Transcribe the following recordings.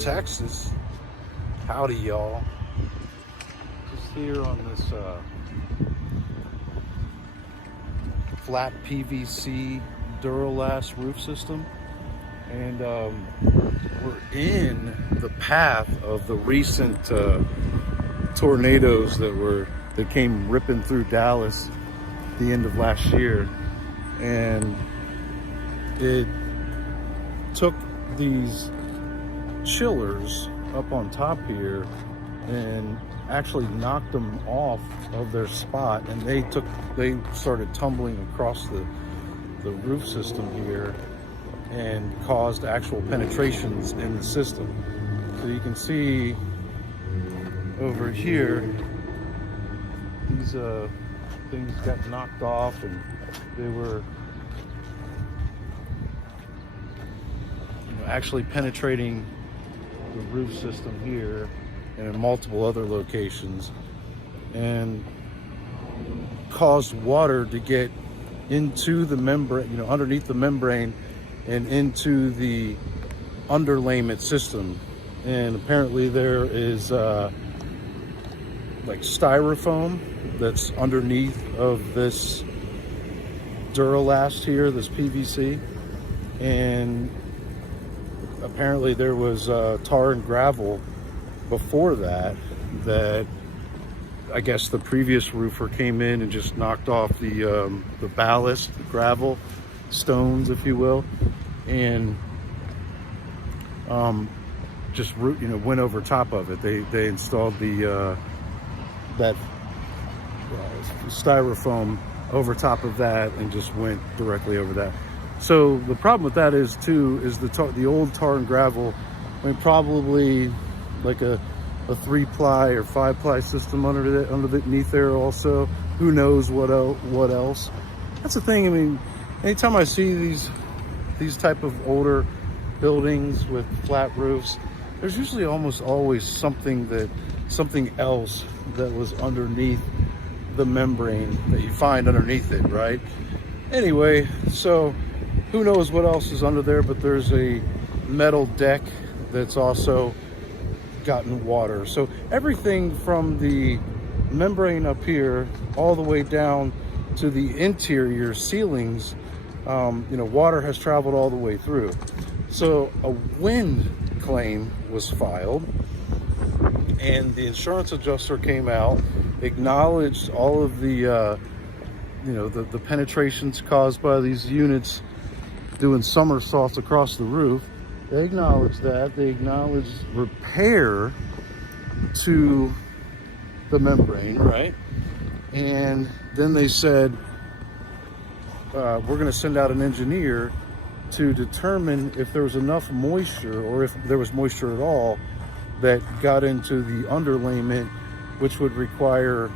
Texas. Howdy, y'all. Just here on this flat PVC Duralast roof system, and we're in the path of the recent tornadoes that came ripping through Dallas at the end of last year, and it took these chillers up on top here and actually knocked them off of their spot, and they started tumbling across the roof system here and caused actual penetrations in the system. So you can see over here, these things got knocked off, and they were actually penetrating the roof system here and in multiple other locations, and caused water to get into the membrane, underneath the membrane and into the underlayment system. And apparently there is like styrofoam that's underneath of this Duralast here, this PVC, and apparently there was tar and gravel before that I guess the previous roofer came in and just knocked off the ballast, the gravel, stones, if you will, and just went over top of it. They installed that styrofoam over top of that and just went directly over that. So the problem with that is the old tar and gravel, probably like a 3-ply or 5-ply system underneath there also. Who knows what else? That's the thing. Anytime I see these type of older buildings with flat roofs, there's usually almost always something else that was underneath the membrane that you find underneath it, right? Anyway, so who knows what else is under there, but there's a metal deck that's also gotten water. So everything from the membrane up here all the way down to the interior ceilings, water has traveled all the way through. So a wind claim was filed, and the insurance adjuster came out, acknowledged all of the penetrations caused by these units doing somersaults across the roof. They acknowledged that. They acknowledged repair to the membrane, right? And then they said, we're going to send out an engineer to determine if there was enough moisture, or if there was moisture at all, that got into the underlayment, which would require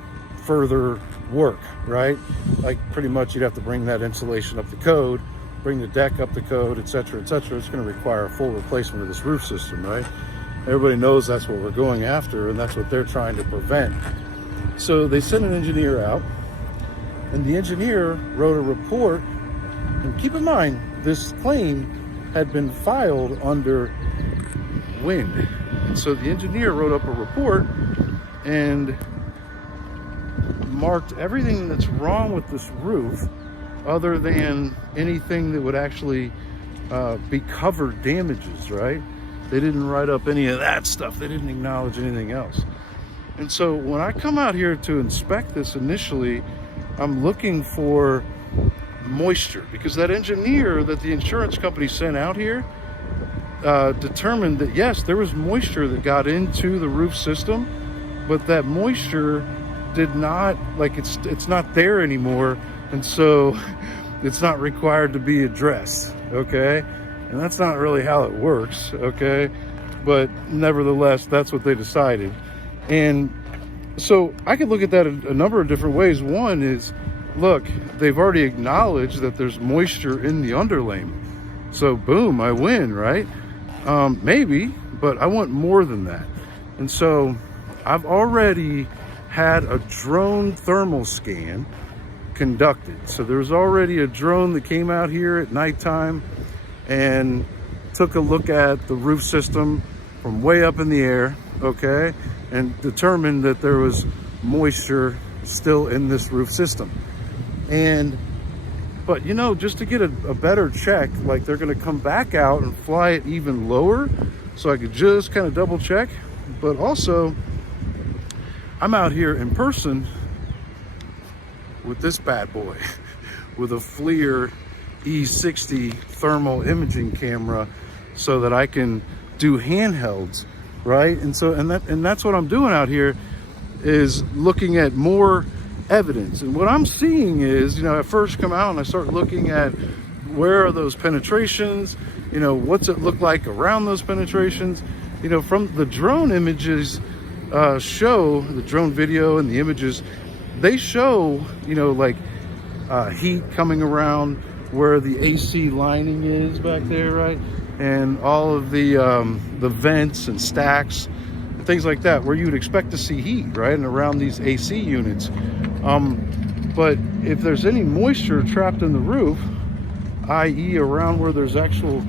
further work, right? Like pretty much you'd have to bring that insulation up to code, bring the deck up to code, etc., etc. It's going to require a full replacement of this roof system, right? Everybody knows that's what we're going after, and that's what they're trying to prevent. So they sent an engineer out, and the engineer wrote a report. And keep in mind, this claim had been filed under wind. And so the engineer wrote up a report and marked everything that's wrong with this roof, other than anything that would actually be covered damages, right? They didn't write up any of that stuff. They didn't acknowledge anything else. And so when I come out here to inspect this initially, I'm looking for moisture, because that engineer that the insurance company sent out here determined that yes, there was moisture that got into the roof system, but that moisture did not, it's not there anymore, and so it's not required to be addressed, okay? And that's not really how it works, okay? But nevertheless, that's what they decided. And so I could look at that a number of different ways. One is, look, they've already acknowledged that there's moisture in the underlayment. So boom, I win, right? Maybe, but I want more than that. And so I've already had a drone thermal scan conducted. So there's already a drone that came out here at nighttime and took a look at the roof system from way up in the air, okay, and determined that there was moisture still in this roof system. But you know, just to get a better check, like they're going to come back out and fly it even lower so I could just kind of double check. But also, I'm out here in person with this bad boy with a Flir E60 thermal imaging camera so that I can do handhelds, right? And that's what I'm doing out here, is looking at more evidence. And what I'm seeing is, you know, I first come out and I start looking at where are those penetrations, you know, what's it look like around those penetrations. You know, from the drone images show, the drone video and the images, they show, you know, like heat coming around where the AC lining is back there, right? And all of the vents and stacks and things like that, where you would expect to see heat, right? And around these AC units. But if there's any moisture trapped in the roof, i.e. around where there's actual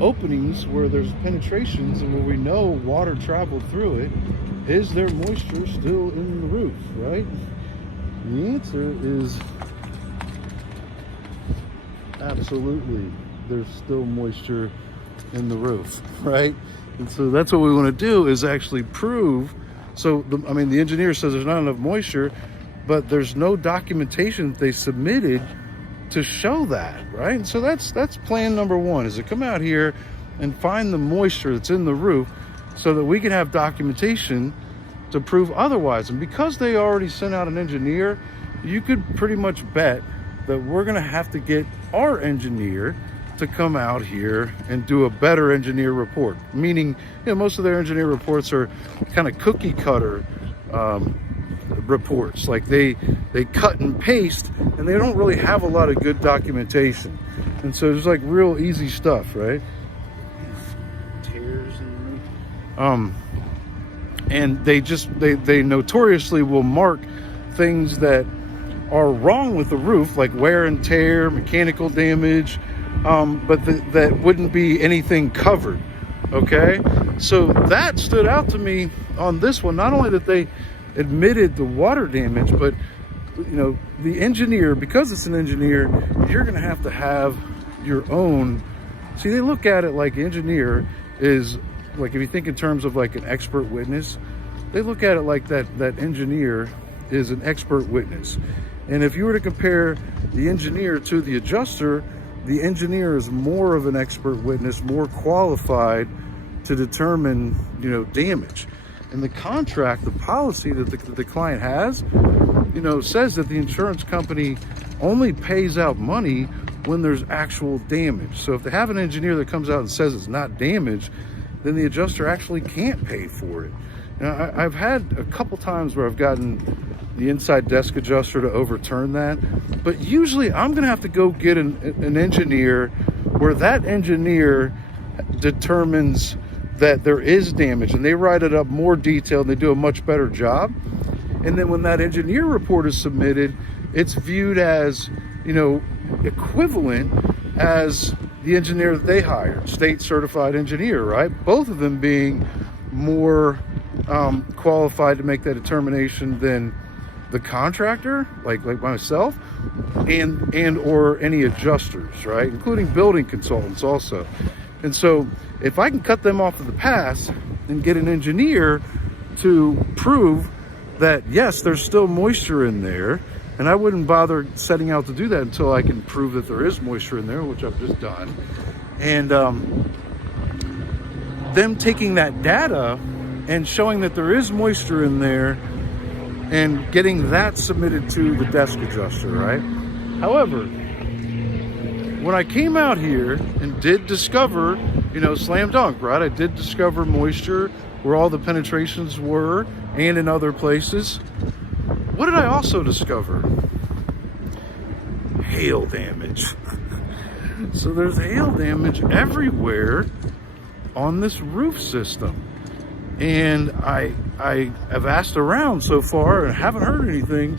openings, where there's penetrations and where we know water traveled through it, is there moisture still in the roof, right? The answer is absolutely, there's still moisture in the roof, right? And so that's what we want to do, is actually prove. So I mean, the engineer says there's not enough moisture, but there's no documentation that they submitted to show that, right? And so that's plan number one, is to come out here and find the moisture that's in the roof so that we can have documentation to prove otherwise. And because they already sent out an engineer, you could pretty much bet that we're gonna have to get our engineer to come out here and do a better engineer report. Meaning, you know, most of their engineer reports are kind of cookie cutter reports. Like they cut and paste, and they don't really have a lot of good documentation. And so there's like real easy stuff, right? Tears and they notoriously will mark things that are wrong with the roof, like wear and tear, mechanical damage, but that wouldn't be anything covered. Okay, so that stood out to me on this one. Not only that they admitted the water damage, but you know, the engineer, because it's an engineer, you're going to have your own. See, they look at it like engineer is like, if you think in terms of like an expert witness, they look at it like that engineer is an expert witness. And if you were to compare the engineer to the adjuster, the engineer is more of an expert witness, more qualified to determine, you know, damage. And the contract, the policy that the client has, you know, says that the insurance company only pays out money when there's actual damage. So if they have an engineer that comes out and says it's not damaged, then the adjuster actually can't pay for it. Now, I've had a couple times where I've gotten the inside desk adjuster to overturn that, but usually I'm gonna have to go get an engineer where that engineer determines that there is damage, and they write it up more detailed, and they do a much better job. And then when that engineer report is submitted, it's viewed as, you know, equivalent as the engineer that they hired, state certified engineer, right? Both of them being more qualified to make that determination than the contractor, like myself, and or any adjusters, right? Including building consultants also. And so if I can cut them off of the pass and get an engineer to prove that, yes, there's still moisture in there, and I wouldn't bother setting out to do that until I can prove that there is moisture in there, which I've just done. And them taking that data and showing that there is moisture in there and getting that submitted to the desk adjuster, right? However, when I came out here and did discover, you know, slam dunk, right? I did discover moisture where all the penetrations were and in other places. What did I also discover? Hail damage. So there's hail damage everywhere on this roof system. And I have asked around so far and haven't heard anything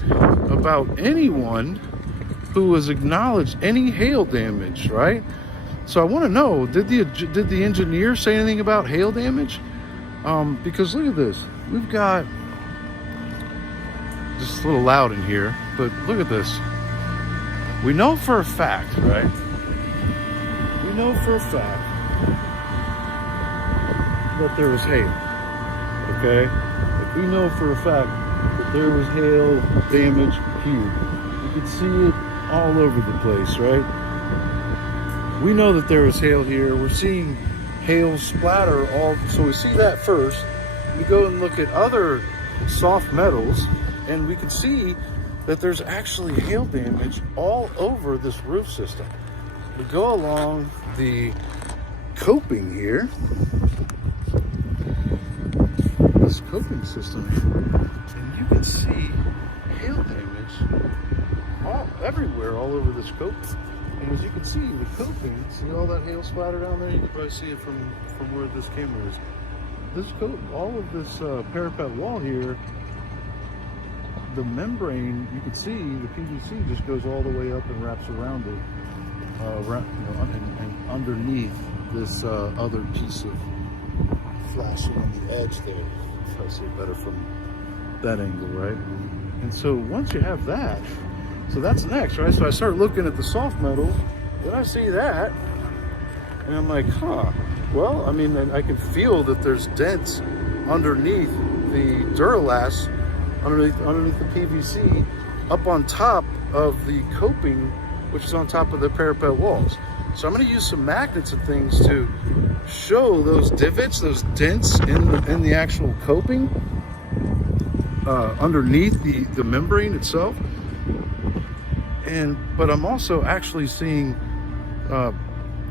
about anyone who has acknowledged any hail damage, right? So I want to know, did the engineer say anything about hail damage? Because look at this. We've got, just a little loud in here, but look at this. We know for a fact, right? We know for a fact that there was hail, okay? Like we know for a fact that there was hail damage here. You can see it all over the place, right? We know that there was hail here. We're seeing hail splatter so we see that first. We go and look at other soft metals, and we can see that there's actually hail damage all over this roof system. We go along the coping here, this coping system, and you can see hail damage everywhere all over this coping. And as you can see, the coping, see all that hail splatter down there? You can probably see it from where this camera is. All of this parapet wall here, the membrane, you can see the PVC just goes all the way up and wraps around it, and underneath this other piece of flashing on the edge there. If I see it better from that angle, right? And so once you have that, so that's next, right? So I start looking at the soft metal, then I see that, and I'm like, huh. Well, I mean, I can feel that there's dents underneath the Duralast, underneath the PVC, up on top of the coping, which is on top of the parapet walls. So I'm going to use some magnets and things to show those divots, those dents in the actual coping underneath the membrane itself. But I'm also actually seeing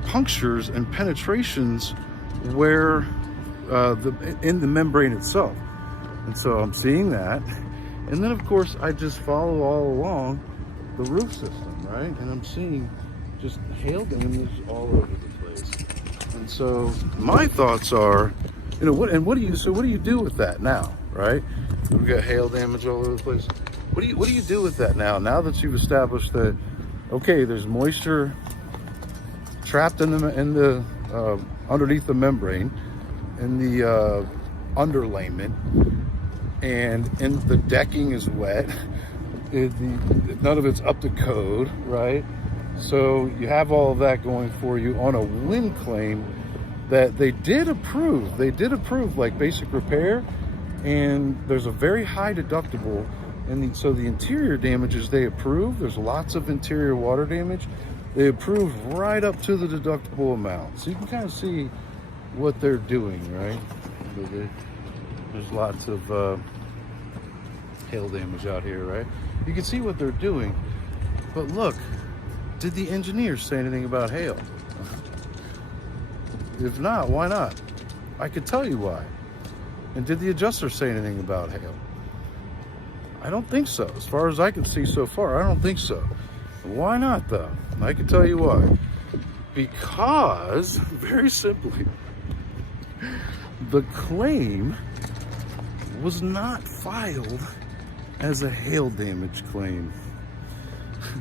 punctures and penetrations where in the membrane itself. And so I'm seeing that. And then of course I just follow all along the roof system, right? And I'm seeing just hail damage all over the place. And so my thoughts are, what do you do with that now, right? We've got hail damage all over the place. What do you do with that now that you've established that, okay, there's moisture trapped in the underneath the membrane, in the underlayment, and the decking is wet. None of it's up to code, right? So you have all of that going for you on a wind claim that they did approve. They did approve like basic repair, and there's a very high deductible. And so the interior damages they approve, there's lots of interior water damage. They approve right up to the deductible amount. So you can kind of see what they're doing, right? There's lots of hail damage out here, right? You can see what they're doing. But look, did the engineers say anything about hail? If not, why not? I could tell you why. And did the adjuster say anything about hail? I don't think so. As far as I can see so far, I don't think so. Why not though? I can tell you why. Because, very simply, the claim was not filed as a hail damage claim.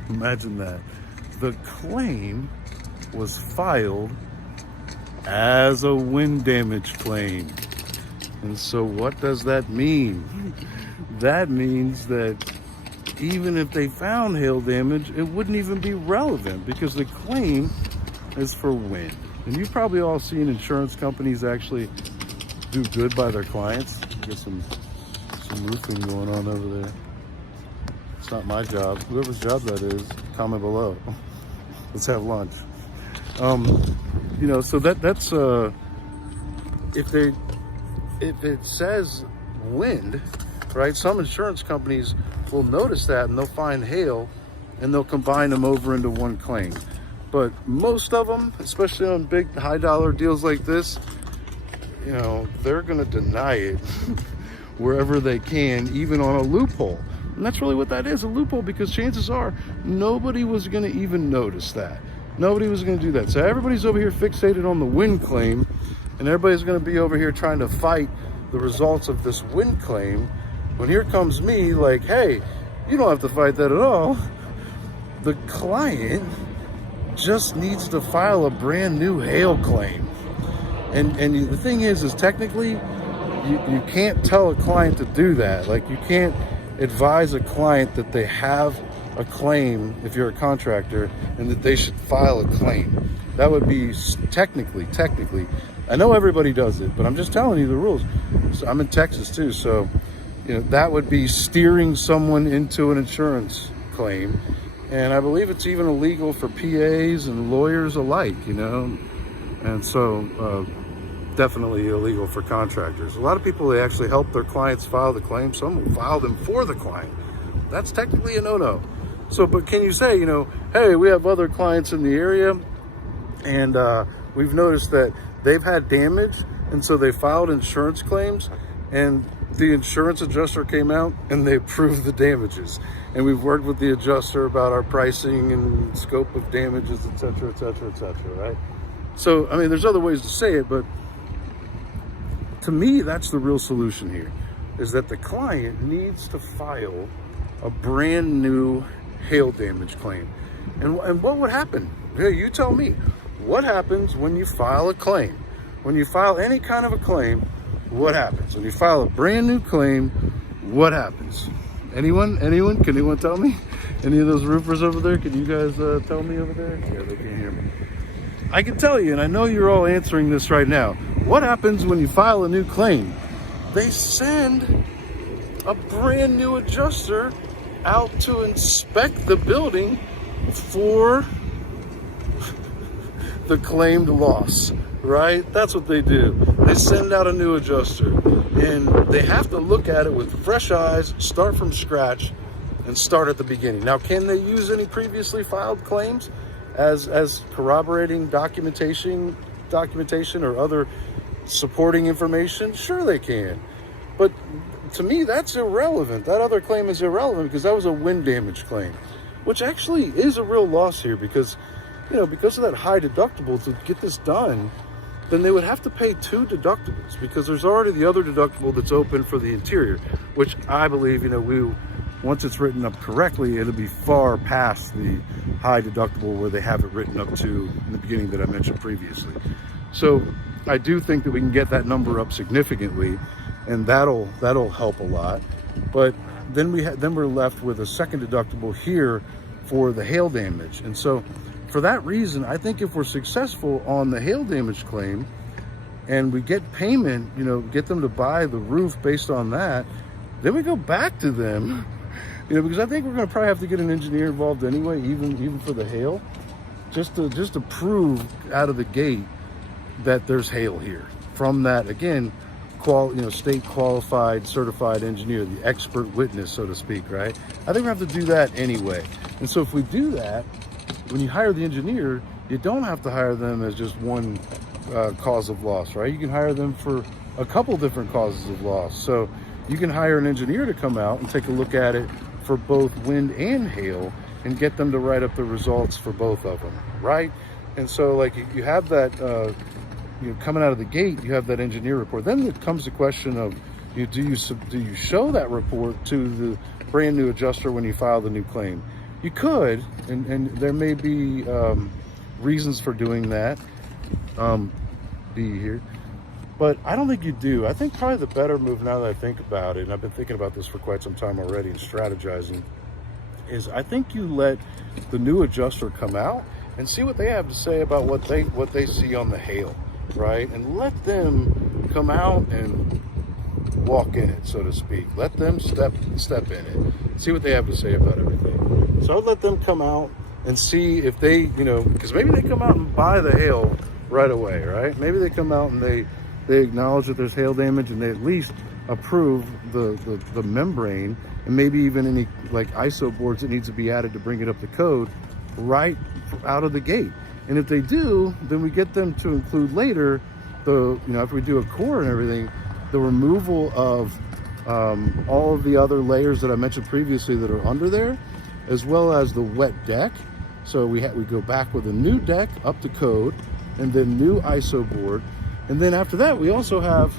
Imagine that. The claim was filed as a wind damage claim. And so what does that mean? That means that even if they found hail damage, it wouldn't even be relevant because the claim is for wind. And you've probably all seen insurance companies actually do good by their clients. Get some roofing going on over there. It's not my job. Whoever's job that is, comment below. Let's have lunch. So that's if it says wind, right? Some insurance companies will notice that and they'll find hail and they'll combine them over into one claim. But most of them, especially on big high dollar deals like this, they're going to deny it wherever they can, even on a loophole. And that's really what that is, a loophole, because chances are nobody was going to even notice that. Nobody was going to do that. So everybody's over here fixated on the wind claim, and everybody's going to be over here trying to fight the results of this wind claim. When here comes me like, hey, you don't have to fight that at all. The client just needs to file a brand new hail claim. And the thing is technically you can't tell a client to do that. Like, you can't advise a client that they have a claim if you're a contractor and that they should file a claim. That would be technically, I know everybody does it, but I'm just telling you the rules. So I'm in Texas too, so that would be steering someone into an insurance claim. And I believe it's even illegal for PAs and lawyers alike, and so definitely illegal for contractors. A lot of people, they actually help their clients file the claim. Some will file them for the client. That's technically a no-no. So, but can you say, hey, we have other clients in the area, and we've noticed that they've had damage, and so they filed insurance claims, and the insurance adjuster came out and they approved the damages. And we've worked with the adjuster about our pricing and scope of damages, et cetera, right? So, I mean, there's other ways to say it, but to me, that's the real solution here, is that the client needs to file a brand new hail damage claim. And what would happen? Hey, you tell me. What happens when you file a claim? When you file any kind of a claim, what happens? When you file a brand new claim, what happens? Anyone? Can anyone tell me? Any of those roofers over there? Can you guys tell me over there? Yeah, they can't hear me. I can tell you, and I know you're all answering this right now. What happens when you file a new claim? They send a brand new adjuster out to inspect the building for the claimed loss, right? That's what they do. They send out a new adjuster, and they have to look at it with fresh eyes, start from scratch, and start at the beginning. Now, can they use any previously filed claims as corroborating documentation or other supporting information? Sure they can. But to me, that's irrelevant. That other claim is irrelevant because that was a wind damage claim, which actually is a real loss here because, because of that high deductible to get this done, then they would have to pay 2 deductibles because there's already the other deductible that's open for the interior, which I believe, once it's written up correctly, it'll be far past the high deductible where they have it written up to in the beginning that I mentioned previously. So I do think that we can get that number up significantly, and that'll help a lot. But then we're left with a second deductible here for the hail damage. And so for that reason, I think if we're successful on the hail damage claim and we get payment, get them to buy the roof based on that, then we go back to them, because I think we're going to probably have to get an engineer involved anyway, even for the hail, just to prove out of the gate that there's hail here from that, again, state qualified, certified engineer, the expert witness, so to speak, right? I think we have to do that anyway. And so if we do that, when you hire the engineer, you don't have to hire them as just one cause of loss, right? You can hire them for a couple different causes of loss. So you can hire an engineer to come out and take a look at it for both wind and hail and get them to write up the results for both of them, right? And so like you have that, coming out of the gate, you have that engineer report. Then it comes the question of, do you show that report to the brand new adjuster when you file the new claim? You could, and there may be reasons for doing that, be here. But I don't think you do. I think probably the better move, now that I think about it, and I've been thinking about this for quite some time already and strategizing, is I think you let the new adjuster come out and see what they have to say about what they see on the hail, right? And let them come out and walk in it, so to speak. Let them step in it. See what they have to say about everything. So I'd let them come out and see if they, because maybe they come out and buy the hail right away, right? Maybe they come out and they acknowledge that there's hail damage and they at least approve the membrane and maybe even any like ISO boards that needs to be added to bring it up to code right out of the gate. And if they do, then we get them to include later after we do a core and everything, the removal of all of the other layers that I mentioned previously that are under there, as well as the wet deck. So we go back with a new deck up to code and then new ISO board. And then after that, we also have,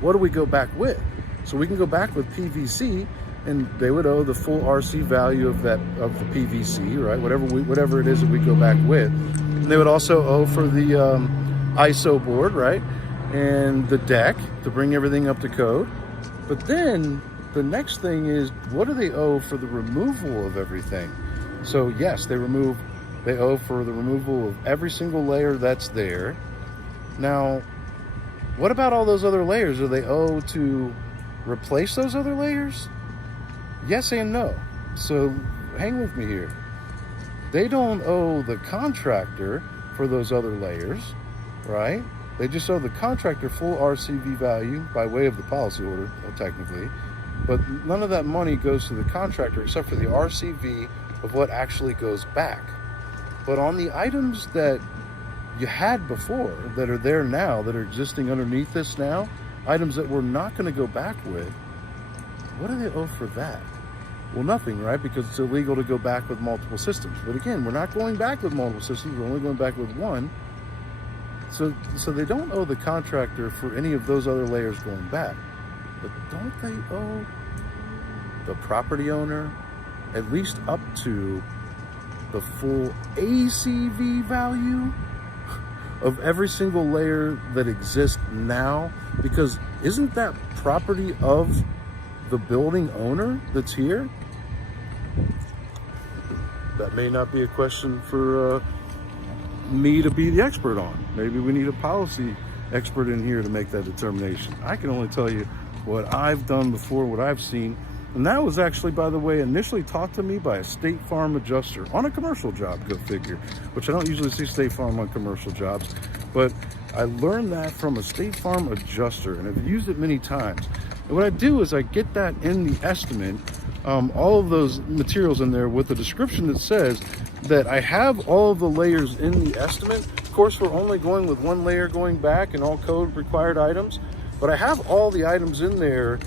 what do we go back with? So we can go back with PVC, and they would owe the full RC value of the PVC, right? Whatever it is that we go back with. And they would also owe for the ISO board, right? and the deck to bring everything up to code. But then the next thing is, what do they owe for the removal of everything? So yes, they owe for the removal of every single layer that's there. Now, what about all those other layers? Do they owe to replace those other layers? Yes and no. So hang with me here. They don't owe the contractor for those other layers, right? They just owe the contractor full RCV value by way of the policy order, technically. But none of that money goes to the contractor except for the RCV of what actually goes back. But on the items that you had before, that are there now, that are existing underneath this now, items that we're not going to go back with, what do they owe for that? Well, nothing, right? Because it's illegal to go back with multiple systems. But again, we're not going back with multiple systems. We're only going back with one. So they don't owe the contractor for any of those other layers going back. But don't they owe the property owner at least up to the full ACV value of every single layer that exists now? Because isn't that property of the building owner that's here? That may not be a question for me to be the expert on. Maybe we need a policy expert in here to make that determination. I can only tell you what I've done before, what I've seen. And that was actually, by the way, initially taught to me by a State Farm adjuster on a commercial job, go figure, which I don't usually see State Farm on commercial jobs. But I learned that from a State Farm adjuster, and I've used it many times. And what I do is I get that in the estimate, all of those materials in there with the description that says that I have all of the layers in the estimate. Of course, we're only going with one layer going back and all code required items, but I have all the items in there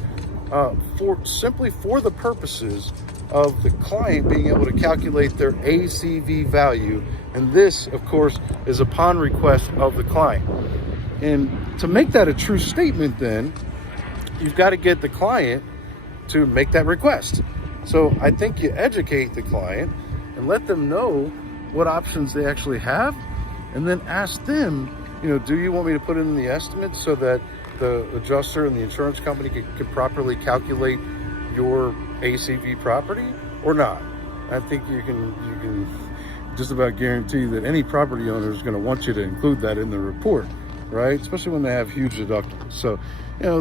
simply for the purposes of the client being able to calculate their ACV value. And this, of course, is upon request of the client. And to make that a true statement, then you've got to get the client to make that request. So I think you educate the client and let them know what options they actually have, and then ask them, do you want me to put it in the estimate so that the adjuster and the insurance company can properly calculate your ACV property or not? I think you can just about guarantee that any property owner is going to want you to include that in the report, right? Especially when they have huge deductibles. So,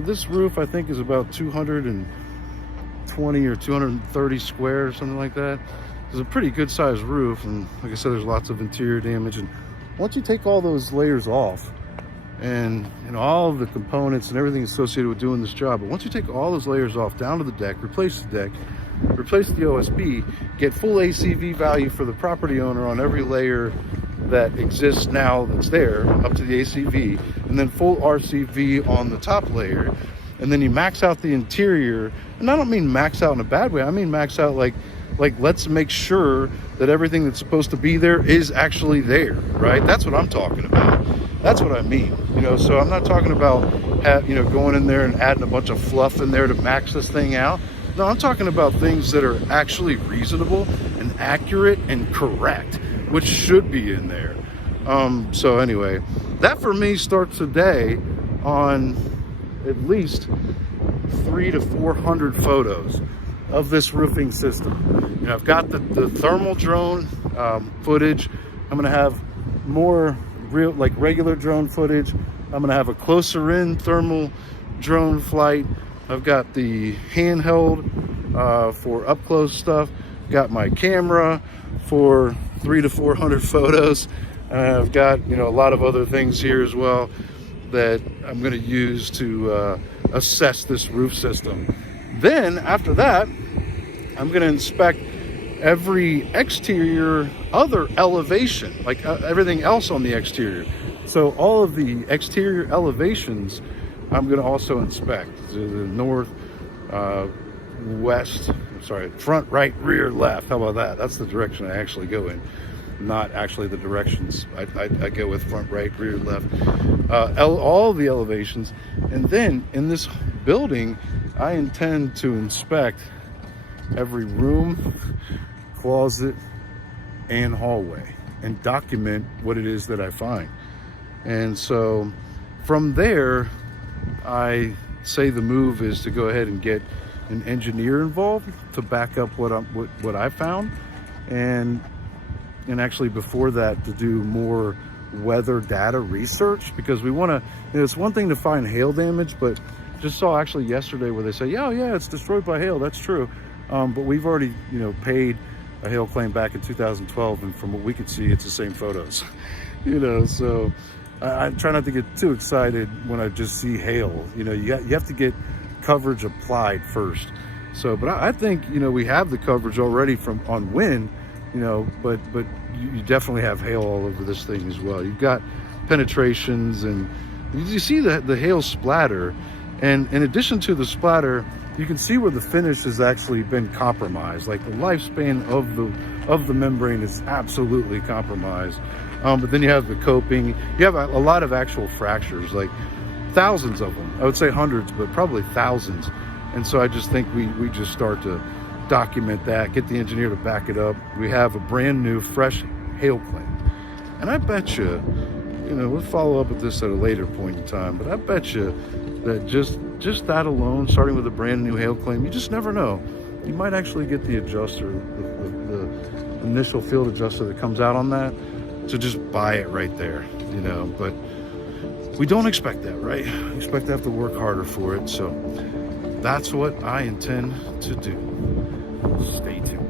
this roof I think is about 220 or 230 square or something like that. It's a pretty good sized roof, and like I said, there's lots of interior damage. And once you take all those layers off, and all of the components and everything associated with doing this job, but once you take all those layers off down to the deck, replace the deck, replace the OSB, get full ACV value for the property owner on every layer that exists now that's there up to the ACV, and then full RCV on the top layer, and then you max out the interior. And I don't mean max out in a bad way, I mean max out like let's make sure that everything that's supposed to be there is actually there, right? That's what I'm talking about. That's what I mean. So I'm not talking about going in there and adding a bunch of fluff in there to max this thing out. No, I'm talking about things that are actually reasonable and accurate and correct, which should be in there. So anyway, that for me starts today on at least 300 to 400 photos of this roofing system. I've got the thermal drone footage. I'm gonna have more regular drone footage. I'm gonna have a closer in thermal drone flight. I've got the handheld for up close stuff. Got my camera for 300 to 400 photos. I've got a lot of other things here as well that I'm going to use to assess this roof system. Then after that, I'm going to inspect every exterior other elevation, like everything else on the exterior. So all of the exterior elevations I'm going to also inspect. The north, west, front, right, rear, left. How about that? That's the direction I actually go in, not actually the directions. I go with front, right, rear, left, all the elevations. And then in this building, I intend to inspect every room, closet, and hallway and document what it is that I find. And so From there, I say the move is to go ahead and get an engineer involved to back up what I found, and actually before that to do more weather data research, because we want to, it's one thing to find hail damage, but just saw actually yesterday where they say, yeah, it's destroyed by hail. That's true. But we've already, paid a hail claim back in 2012. And from what we could see, it's the same photos, so I try not to get too excited when I just see hail. You have to get coverage applied first. So, but I think, we have the coverage already on wind, but you definitely have hail all over this thing as well. You've got penetrations, and you see the hail splatter. And in addition to the splatter, you can see where the finish has actually been compromised. Like the lifespan of the membrane is absolutely compromised. But then you have the coping. You have a lot of actual fractures, like thousands of them. I would say hundreds, but probably thousands. And so I just think we just start to document that, get the engineer to back it up. We have a brand new, fresh hail claim. And I bet you, we'll follow up with this at a later point in time, but I bet you that just that alone, starting with a brand new hail claim, you just never know. You might actually get the adjuster, the initial field adjuster that comes out on that, to just buy it right there, but we don't expect that, right? We expect to have to work harder for it. So that's what I intend to do. Stay tuned.